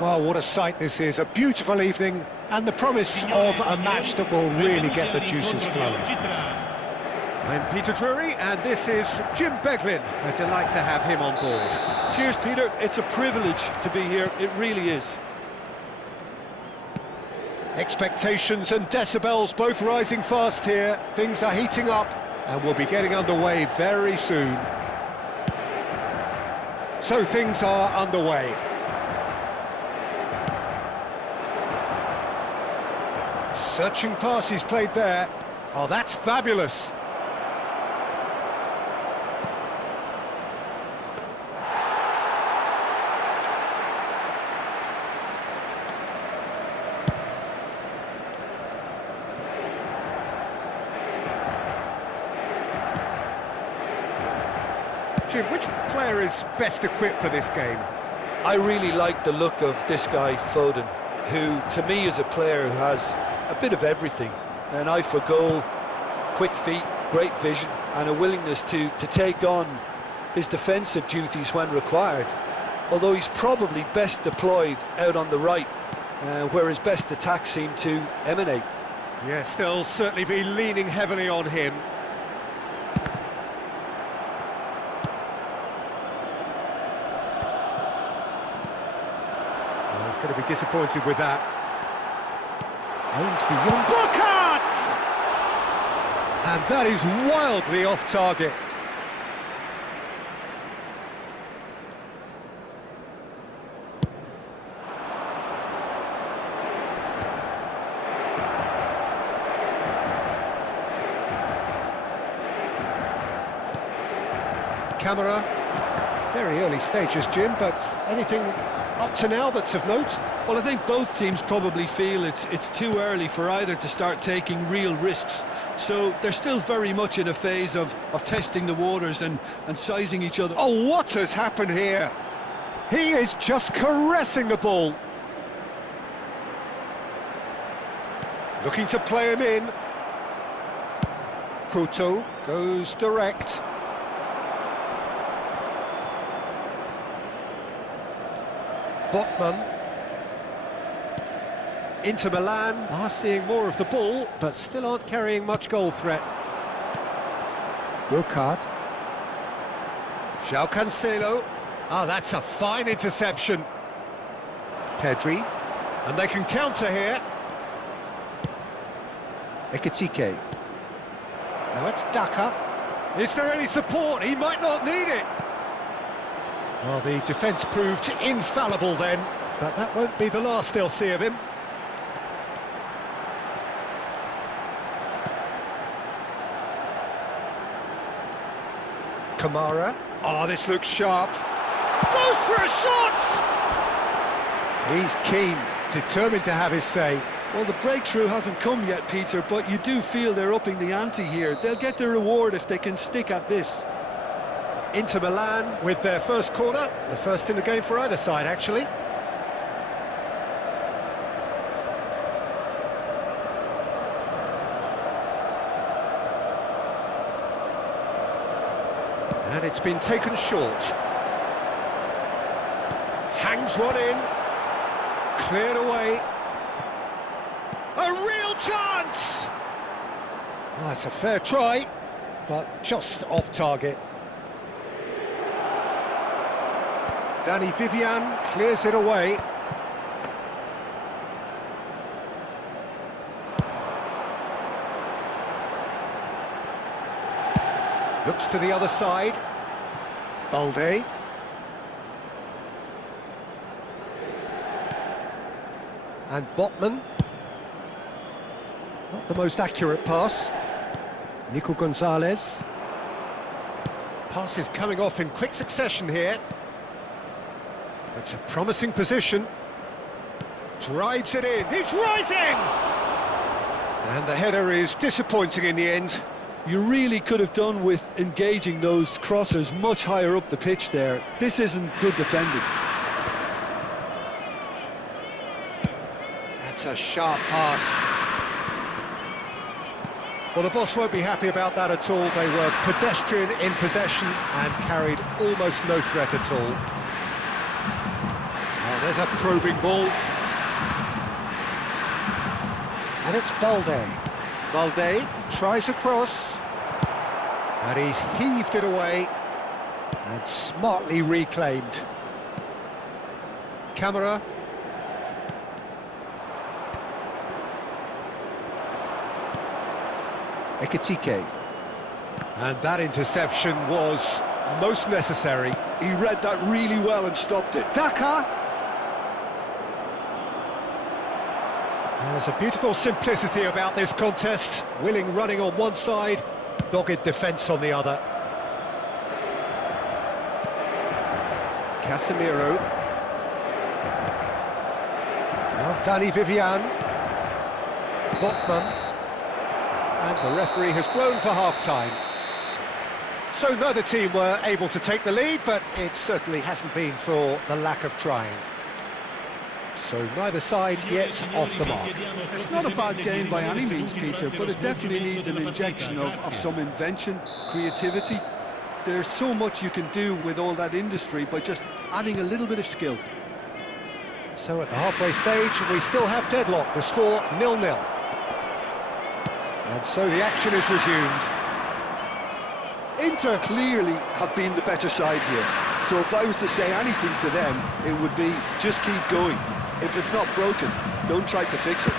Well, what a sight this is, a beautiful evening and the promise of a match that will really get the juices flowing. I'm Peter Drury and this is Jim Beglin. A delight to have him on board. Cheers, Peter. It's a privilege to be here, it really is. Expectations and decibels both rising fast here. Things are heating up and we'll be getting underway very soon. So things are underway. Searching pass he's played there. Oh, that's fabulous. Jim, which player is best equipped for this game? I really like the look of this guy, Foden, who to me is a player who has a bit of everything. An eye for goal, quick feet, great vision, and a willingness to take on his defensive duties when required. Although he's probably best deployed out on the right, where his best attacks seem to emanate. Yes, they'll certainly be leaning heavily on him. Well, he's going to be disappointed with that. Aims beyond Burkhardt! And that is wildly off target. Camera. Very early stages, Jim, but anything up to now that's of note? Well, I think both teams probably feel it's too early for either to start taking real risks. So they're still very much in a phase of testing the waters and sizing each other. Oh, what has happened here? He is just caressing the ball. Looking to play him in. Couto goes direct. Botman. Inter Milan are seeing more of the ball, but still aren't carrying much goal threat. Burkhardt. João Cancelo. Ah, that's a fine interception. Pedri. And they can counter here. Ekitike. Now it's Daka. Is there any support? He might not need it. Well, the defence proved infallible then, but that won't be the last they'll see of him. Kamara. Oh, this looks sharp. Goes for a shot! He's keen, determined to have his say. Well, the breakthrough hasn't come yet, Peter, but you do feel they're upping the ante here. They'll get their reward if they can stick at this. Inter Milan with their first corner, the first in the game for either side, actually. And it's been taken short. Hangs one in. Cleared away. A real chance! Well, that's a fair try, but just off target. Danny Vivian clears it away. Looks to the other side. Balde. And Botman. Not the most accurate pass. Nico Gonzalez. Pass is coming off in quick succession here. It's a promising position. Drives it in. He's rising! And the header is disappointing in the end. You really could have done with engaging those crossers much higher up the pitch there. This isn't good defending. That's a sharp pass. Well, the boss won't be happy about that at all. They were pedestrian in possession and carried almost no threat at all. Oh, there's a probing ball. And it's Balde. Balde tries a cross. And he's heaved it away. And smartly reclaimed. Camera. Ekitike. And that interception was most necessary. He read that really well and stopped it. Daka! There's a beautiful simplicity about this contest. Willing running on one side, dogged defence on the other. Casemiro. Now Danny Vivian. Botman. And the referee has blown for half-time. So neither team were able to take the lead, but it certainly hasn't been for the lack of trying. So neither side yet off the mark. It's not a bad game by any means, Peter, but it definitely needs an injection of some invention, creativity. There's so much you can do with all that industry by just adding a little bit of skill. So at the halfway stage, we still have deadlock. The score 0-0. And so the action is resumed. Inter clearly have been the better side here. So if I was to say anything to them, it would be just keep going. If it's not broken, don't try to fix it.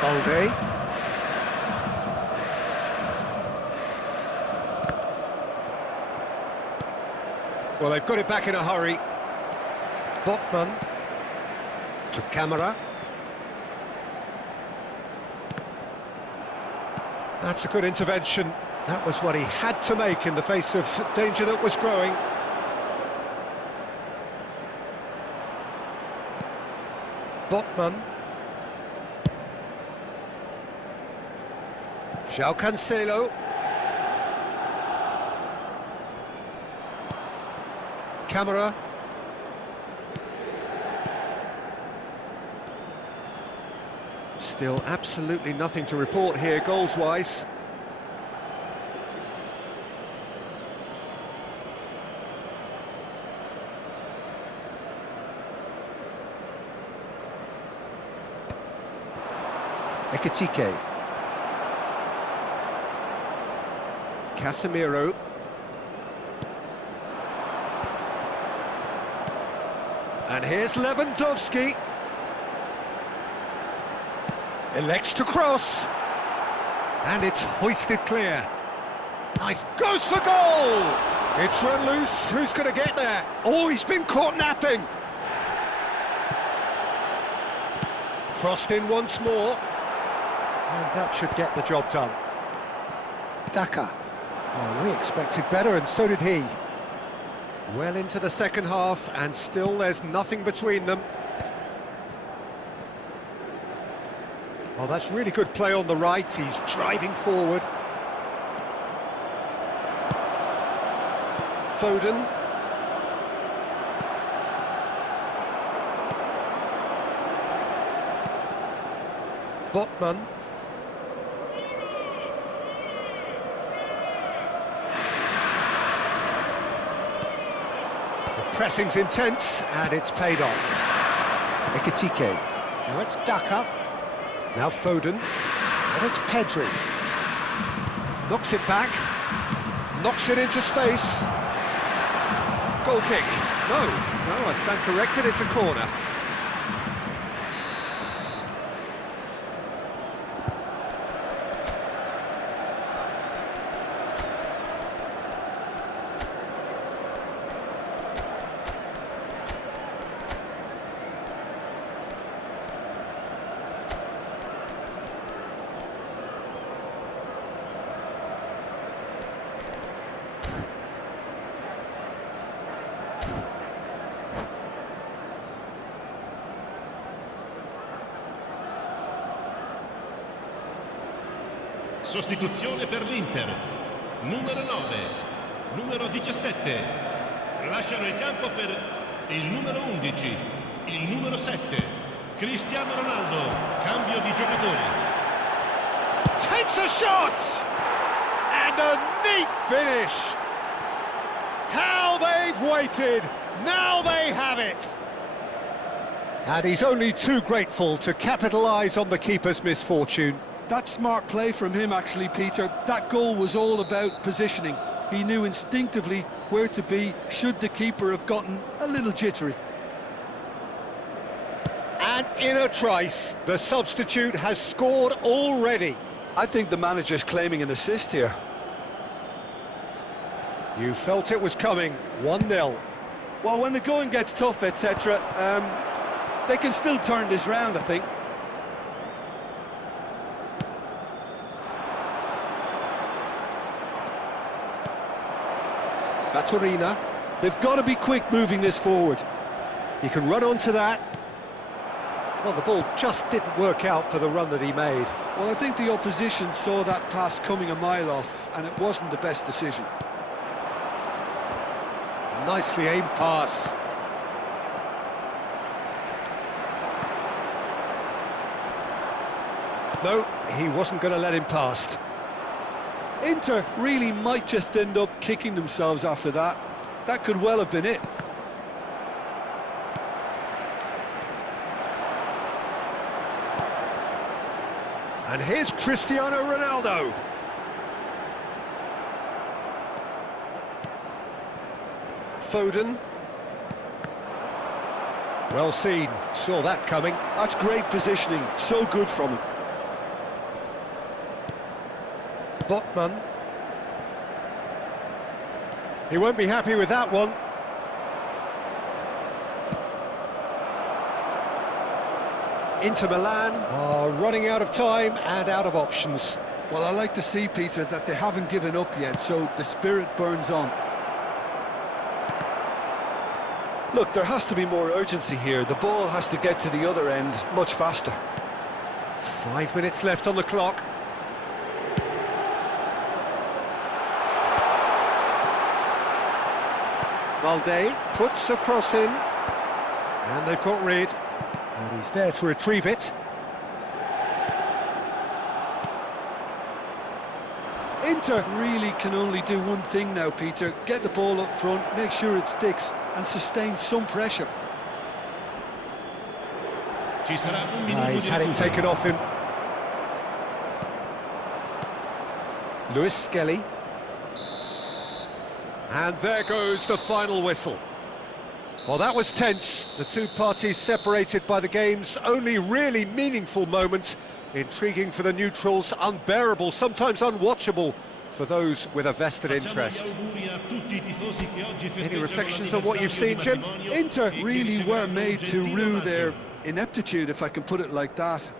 Balde. Well, they've got it back in a hurry. Botman to Camera. That's a good intervention. That was what he had to make in the face of danger that was growing. Botman. João Cancelo. Camera. Still absolutely nothing to report here goals-wise. Ekitike. Casemiro. And here's Lewandowski. Elects to cross. And it's hoisted clear. Nice. Goes for goal! It's run loose. Who's going to get there? Oh, he's been caught napping. Crossed in once more. And that should get the job done. Daka. Oh, we expected better, and so did he. Well into the second half, and still there's nothing between them. Oh, that's really good play on the right. He's driving forward. Foden. Botman. The pressing's intense, and it's paid off. Ekitike. Now it's Daka. Now Foden. And it's Pedri. Knocks it back. Knocks it into space. Goal kick. No, I stand corrected, it's a corner. Sostituzione per l'Inter. Numero 9, numero 17. Lasciano il campo per il numero 11, il numero 7. Cristiano Ronaldo, cambio di giocatori. Takes a shot! And a neat finish! How they've They've waited, now they have it! And he's only too grateful to capitalise on the keeper's misfortune. That's smart play from him, actually, Peter. That goal was all about positioning. He knew instinctively where to be should the keeper have gotten a little jittery. And in a trice, the substitute has scored already. I think the manager's claiming an assist here. You felt it was coming, 1-0. Well, when the going gets tough, etc., they can still turn this round, I think. Baturina, They've got to be quick moving this forward. he can run onto that. Well, the ball just didn't work out for the run that he made. Well, I think the opposition saw that pass coming a mile off, and it wasn't the best decision. Nicely aimed pass. No, he wasn't going to let him past. Inter really might just end up kicking themselves after that. That could well have been it. And here's Cristiano Ronaldo. Foden. Well seen, saw that coming. That's great positioning, so good from him. Botman. He won't be happy with that one. Inter Milan are running out of time and out of options. Well, I like to see, Peter, that they haven't given up yet, so the spirit burns on. Look, there has to be more urgency here. The ball has to get to the other end much faster. 5 minutes left on the clock. Valde puts a cross in, and they've got rid, and he's there to retrieve it. Inter really can only do one thing now, Peter. Get the ball up front, make sure it sticks, and sustain some pressure. Ci sarà un minuto He's di had it recupero. taken off him. Lewis Skelly. And there goes the final whistle. Well, that was tense. The two parties separated by the game's only really meaningful moment. Intriguing for the neutrals, unbearable, sometimes unwatchable for those with a vested interest. Any reflections on what you've seen, Jim? Inter really were made to rue their ineptitude, if I can put it like that.